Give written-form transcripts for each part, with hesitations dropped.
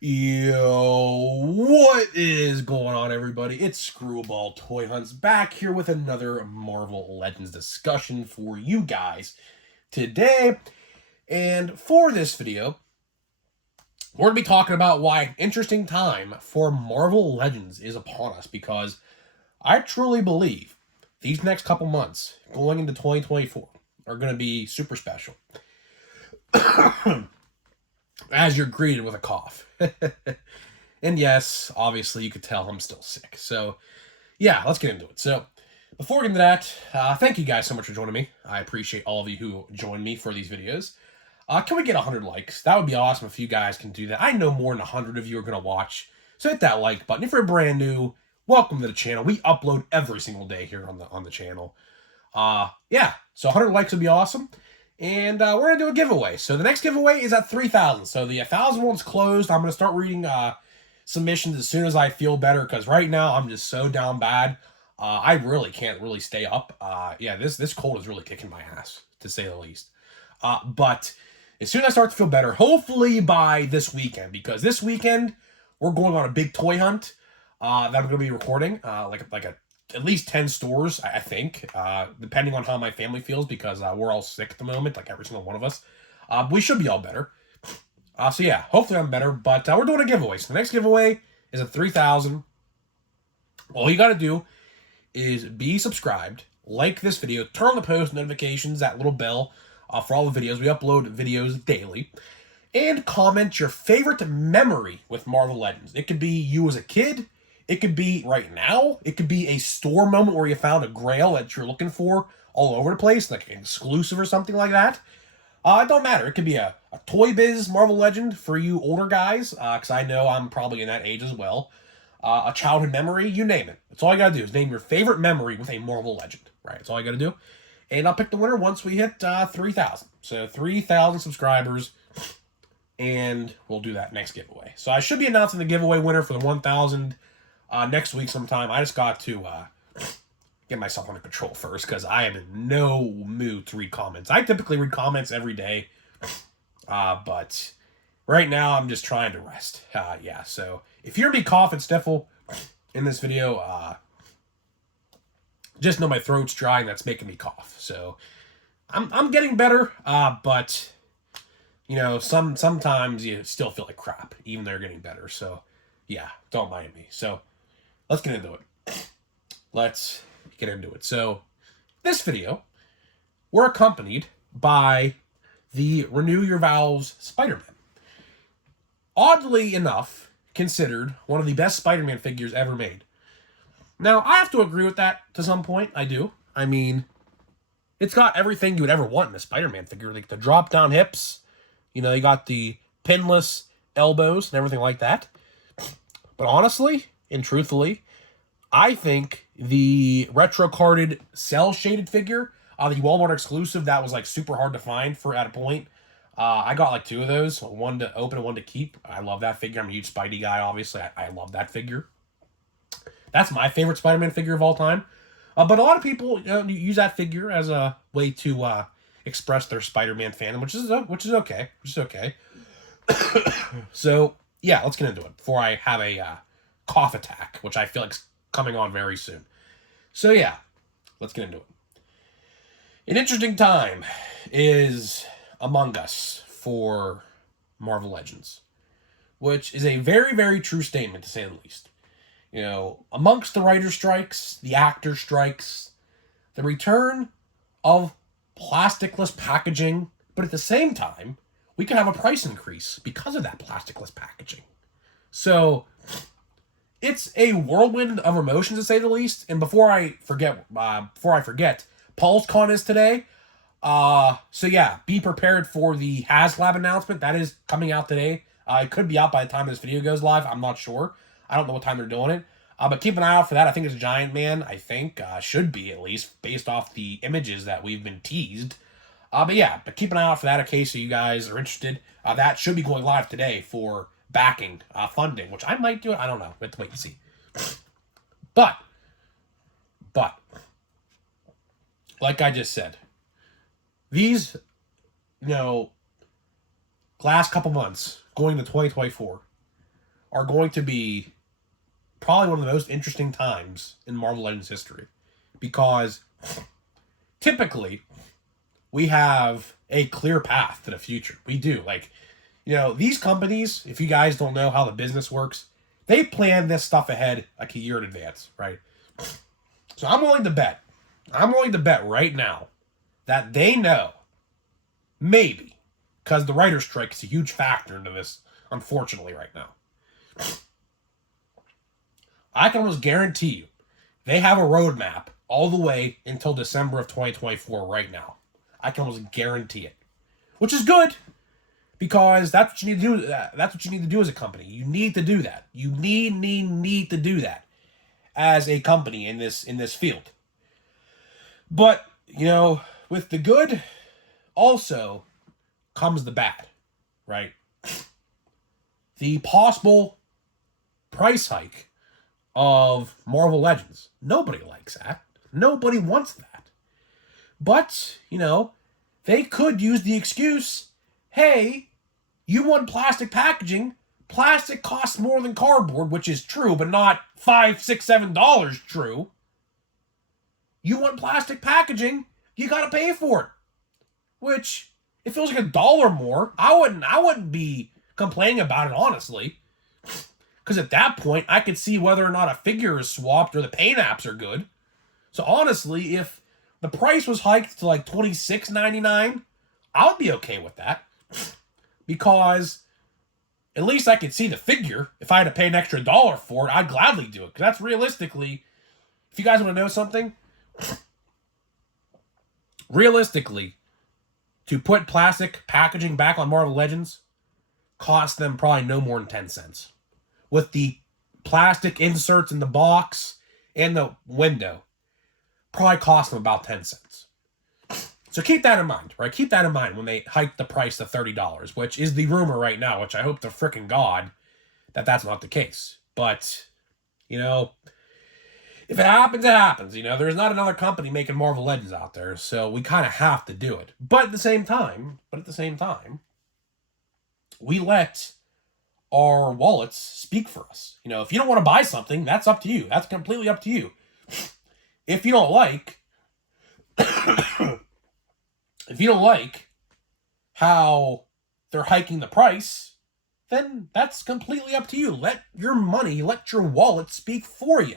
Yo, what is going on, everybody? It's Screwball Toy Hunts back here with another Marvel Legends discussion for you guys today. And for this video, we're going to be talking about why an interesting time for Marvel Legends is upon us, because I truly believe these next couple months going into 2024 are going to be super special. As you're greeted with a cough. And yes, obviously you could tell I'm still sick. So yeah, let's get into it. So before we get into that, thank you guys so much for joining me. I appreciate all of you who joined me for these videos. Can we get 100 likes? That would be awesome if you guys can do that. I know more than 100 of you are going to watch. So hit that like button. If you're brand new, welcome to the channel. We upload every single day here on the channel. Yeah, so 100 likes would be awesome. And we're going to do a giveaway. So the next giveaway is at 3,000. So the 1,000 one's closed. I'm going to start reading submissions as soon as I feel better, because right now I'm just so down bad. I really can't really stay up. Yeah, this cold is really kicking my ass, to say the least. But as soon as I start to feel better, hopefully by this weekend, because this weekend we're going on a big toy hunt that I'm going to be recording, at least 10 stores, I think, depending on how my family feels, because we're all sick at the moment, like every single one of us. We should be all better. So yeah, hopefully I'm better, but we're doing a giveaway. So the next giveaway is at 3,000. All you got to do is be subscribed, like this video, turn on the post notifications, that little bell for all the videos. We upload videos daily. And comment your favorite memory with Marvel Legends. It could be you as a kid. It could be right now. It could be a store moment where you found a grail that you're looking for all over the place, like an exclusive or something like that. It don't matter. It could be a Toy Biz Marvel Legend for you older guys, because I know I'm probably in that age as well. A childhood memory, you name it. That's all you got to do is name your favorite memory with a Marvel Legend, right? That's all you got to do. And I'll pick the winner once we hit 3,000. So 3,000 subscribers, and we'll do that next giveaway. So I should be announcing the giveaway winner for the 1,000 next week sometime. I just got to get myself under control first, because I am in no mood to read comments. I typically read comments every day, but right now I'm just trying to rest. Yeah, so if you're going to be cough and sniffle in this video, just know my throat's dry and that's making me cough. So I'm getting better, but you know, sometimes you still feel like crap, even though you're getting better. So yeah, don't mind me. So let's get into it. Let's get into it. So this video, we're accompanied by the Renew Your Vows Spider-Man. Oddly enough, considered one of the best Spider-Man figures ever made. Now, I have to agree with that to some point. I do. I mean, it's got everything you would ever want in a Spider-Man figure. Like the drop-down hips. You know, you got the pinless elbows and everything like that. But honestly and truthfully, I think the retro-carded cell-shaded figure, the Walmart exclusive that was like super hard to find for at a point. I got like 2 of those, one to open and one to keep. I love that figure. I'm a huge Spidey guy, obviously. I love that figure. That's my favorite Spider-Man figure of all time. But a lot of people, you know, use that figure as a way to express their Spider-Man fandom, which is okay. So yeah, let's get into it before I have a cough attack, which I feel like is coming on very soon. So yeah, let's get into it. An interesting time is among us for Marvel Legends, which is a very, very true statement, to say the least. You know, amongst the writer strikes, the actor strikes, the return of plasticless packaging, but at the same time, we could have a price increase because of that plasticless packaging. So it's a whirlwind of emotions, to say the least. And before I forget, Paul's Con is today. So yeah, be prepared for the HasLab announcement. That is coming out today. It could be out by the time this video goes live. I'm not sure. I don't know what time they're doing it. But keep an eye out for that. I think it's Giant Man. I think should be, at least based off the images that we've been teased. But keep an eye out for that in case you guys are interested. That should be going live today for backing, funding, which I might do it. I don't know. We have to wait and see. But, like I just said, these, you know, last couple months going to 2024 are going to be probably one of the most interesting times in Marvel Legends history. Because typically, we have a clear path to the future. We do. Like, these companies, if you guys don't know how the business works, they plan this stuff ahead like a year in advance, right? So I'm willing to bet right now that they know, maybe, because the writer's strike is a huge factor into this, unfortunately, right now. I can almost guarantee you they have a roadmap all the way until December of 2024 right now. I can almost guarantee it. Which is good, because that's what you need to do. That's what you need to do as a company. You need to do that. You need to do that as a company in this field. But, with the good also comes the bad, right? The possible price hike of Marvel Legends. Nobody likes that. Nobody wants that. But, they could use the excuse, hey, you want plastic packaging. Plastic costs more than cardboard, which is true, but not $5, $6, $7 true. You want plastic packaging, you gotta pay for it. Which, it feels like $1 more. I wouldn't be complaining about it, honestly. Because at that point, I could see whether or not a figure is swapped or the paint apps are good. So honestly, if the price was hiked to like $26.99, I would be okay with that. Because at least I could see the figure. If I had to pay an extra $1 for it, I'd gladly do it. Because that's realistically, if you guys want to know something, realistically, to put plastic packaging back on Marvel Legends cost them probably no more than 10 cents. With the plastic inserts in the box and the window, probably cost them about 10 cents. So keep that in mind, right? Keep that in mind when they hike the price to $30, which is the rumor right now, which I hope to frickin' God that that's not the case. But, if it happens, it happens. There's not another company making Marvel Legends out there, so we kind of have to do it. But at the same time, we let our wallets speak for us. If you don't want to buy something, that's up to you. That's completely up to you. If you don't like how they're hiking the price, then that's completely up to you. Let your money, let your wallet speak for you.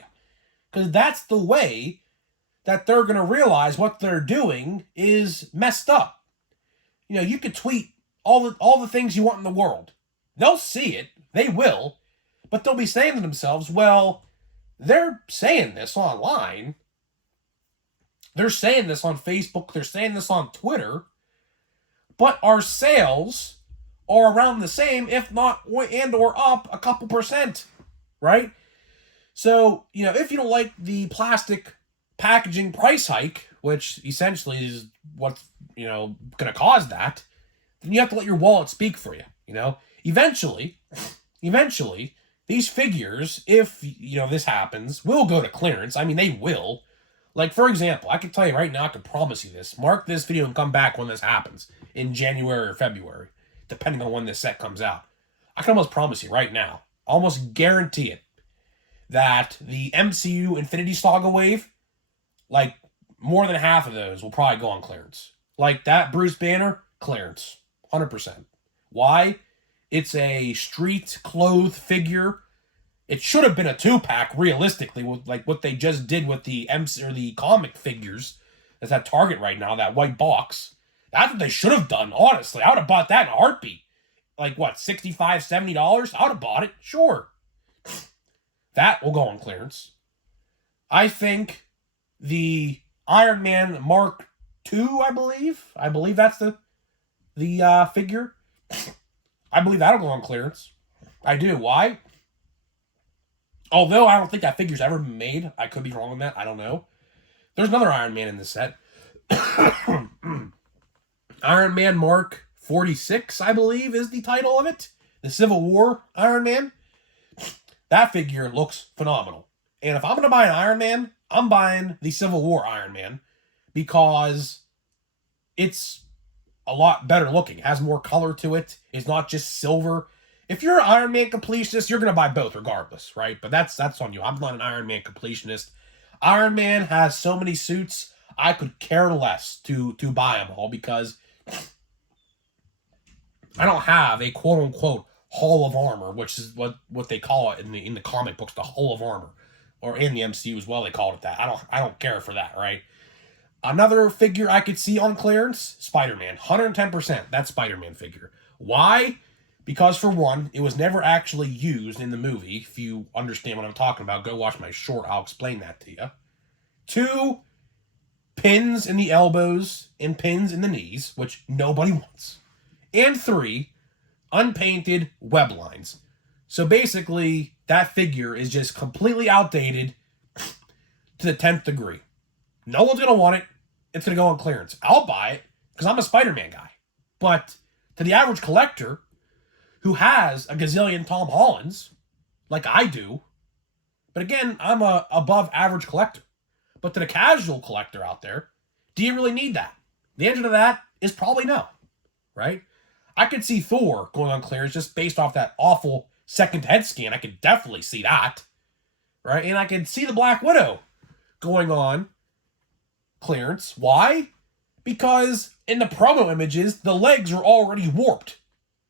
Because that's the way that they're going to realize what they're doing is messed up. You could tweet all the things you want in the world. They'll see it. They will. But they'll be saying to themselves, well, they're saying this online. They're saying this on Facebook. They're saying this on Twitter. But our sales are around the same, if not and or up a couple percent. Right? So, if you don't like the plastic packaging price hike, which essentially is what's, going to cause that, then you have to let your wallet speak for you, Eventually, these figures, if, this happens, will go to clearance. I mean, they will. Like, for example, I can tell you right now, I can promise you this. Mark this video and come back when this happens, in January or February, depending on when this set comes out. I can almost promise you right now, almost guarantee it, that the MCU Infinity Saga wave, like, more than half of those will probably go on clearance. Like, that Bruce Banner, clearance. 100%. Why? It's a street-clothed figure. It should have been a 2-pack, realistically, with like what they just did with the the comic figures that's at Target right now, that white box. That's what they should have done, honestly. I would have bought that in a heartbeat. Like, what, $65, $70? I would have bought it, sure. That will go on clearance. I think the Iron Man Mark II, I believe that's the figure. I believe that'll go on clearance. I do. Why? Although I don't think that figure's ever been made. I could be wrong on that. I don't know. There's another Iron Man in this set. Iron Man Mark 46, I believe, is the title of it. The Civil War Iron Man. That figure looks phenomenal. And if I'm going to buy an Iron Man, I'm buying the Civil War Iron Man because it's a lot better looking. It has more color to it. It's not just silver. if you're an Iron Man completionist, you're going to buy both regardless, right? But that's on you. I'm not an Iron Man completionist. Iron Man has so many suits, I could care less to buy them all because I don't have a quote-unquote Hall of Armor, which is what they call it in the comic books, the Hall of Armor. Or in the MCU as well, they called it that. I don't care for that, right? Another figure I could see on clearance, Spider-Man. 110%, that Spider-Man figure. Why? Because for one, it was never actually used in the movie. If you understand what I'm talking about, go watch my short, I'll explain that to you. 2, pins in the elbows and pins in the knees, which nobody wants. And 3, unpainted web lines. So basically, that figure is just completely outdated to the 10th degree. No one's going to want it. It's going to go on clearance. I'll buy it because I'm a Spider-Man guy. But to the average collector who has a gazillion Tom Hollands, like I do, but again, I'm a above average collector. But to the casual collector out there, do you really need that? The answer to that is probably no, right? I could see Thor going on clearance just based off that awful second head scan. I could definitely see that, right? And I could see the Black Widow going on clearance. Why? Because in the promo images, the legs are already warped.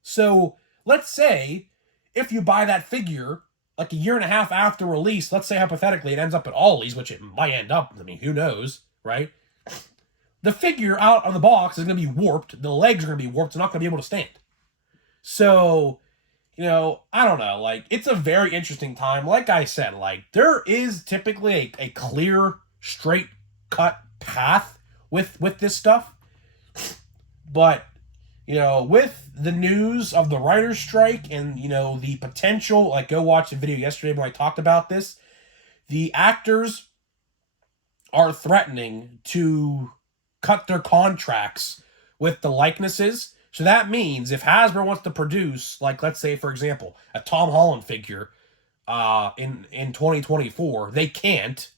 So let's say if you buy that figure like a year and a half after release, let's say hypothetically it ends up at OLLIE'S, which it might end up, I mean, who knows, right? The figure out of the box is going to be warped. The legs are going to be warped. It's not going to be able to stand. So, you know, I don't know. Like, it's a very interesting time. Like I said, like, there is typically a clear, straight cut path with this stuff. But, you know, with the news of the writer's strike and, you know, the potential, like, go watch the video yesterday when I talked about this, the actors are threatening to cut their contracts with the likenesses. So that means if Hasbro wants to produce, like, let's say, for example, a Tom Holland figure in 2024, they can't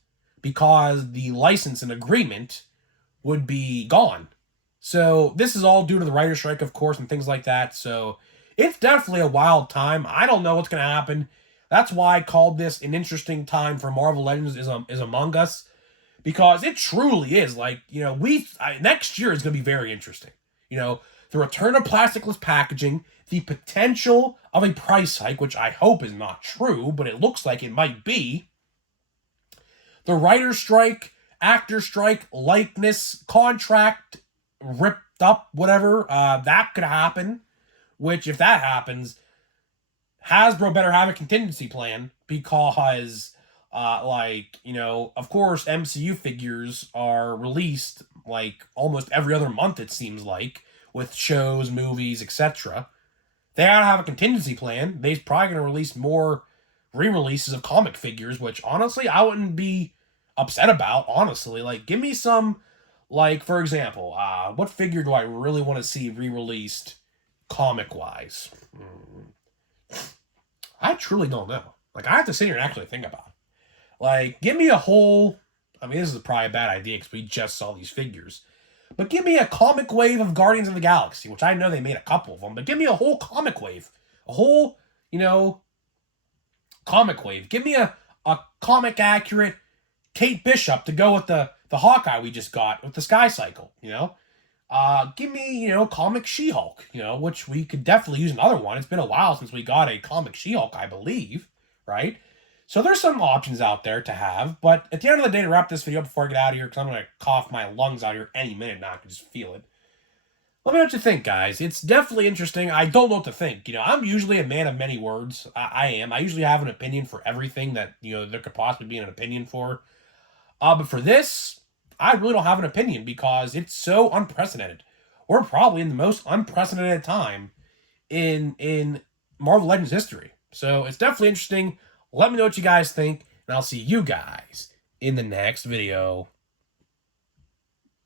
because the license and agreement would be gone. So this is all due to the writer's strike, of course, and things like that. So it's definitely a wild time. I don't know what's going to happen. That's why I called this an interesting time for Marvel Legends is Among Us. Because it truly is, like, you know, next year is going to be very interesting. You know, the return of plasticless packaging, the potential of a price hike, which I hope is not true, but it looks like it might be. The writer's strike, actor strike, likeness, contract, ripped up, whatever, that could happen. Which, if that happens, Hasbro better have a contingency plan because... like, you know, of course, MCU figures are released, like, almost every other month, it seems like, with shows, movies, etc. They gotta have a contingency plan. They're probably gonna release more re-releases of comic figures, which, honestly, I wouldn't be upset about, honestly. Like, give me some, like, for example, what figure do I really want to see re-released comic-wise? I truly don't know. Like, I have to sit here and actually think about it. Like, give me a whole... I mean, this is probably a bad idea because we just saw these figures. But give me a comic wave of Guardians of the Galaxy, which I know they made a couple of them. But give me a whole comic wave. A whole, you know, comic wave. Give me a comic-accurate Kate Bishop to go with the Hawkeye we just got with the Sky Cycle, you know? Give me, you know, comic She-Hulk, you know, which we could definitely use another one. It's been a while since we got a comic She-Hulk, I believe, right? So there's some options out there to have, but at the end of the day, to wrap this video up before I get out of here, because I'm going to cough my lungs out here any minute now, I can just feel it. Let me know what you think, guys. It's definitely interesting. I don't know what to think. You know, I'm usually a man of many words. I am. I usually have an opinion for everything that, you know, there could possibly be an opinion for. But for this, I really don't have an opinion because it's so unprecedented. We're probably in the most unprecedented time in Marvel Legends history. So it's definitely interesting. Let me know what you guys think, and I'll see you guys in the next video.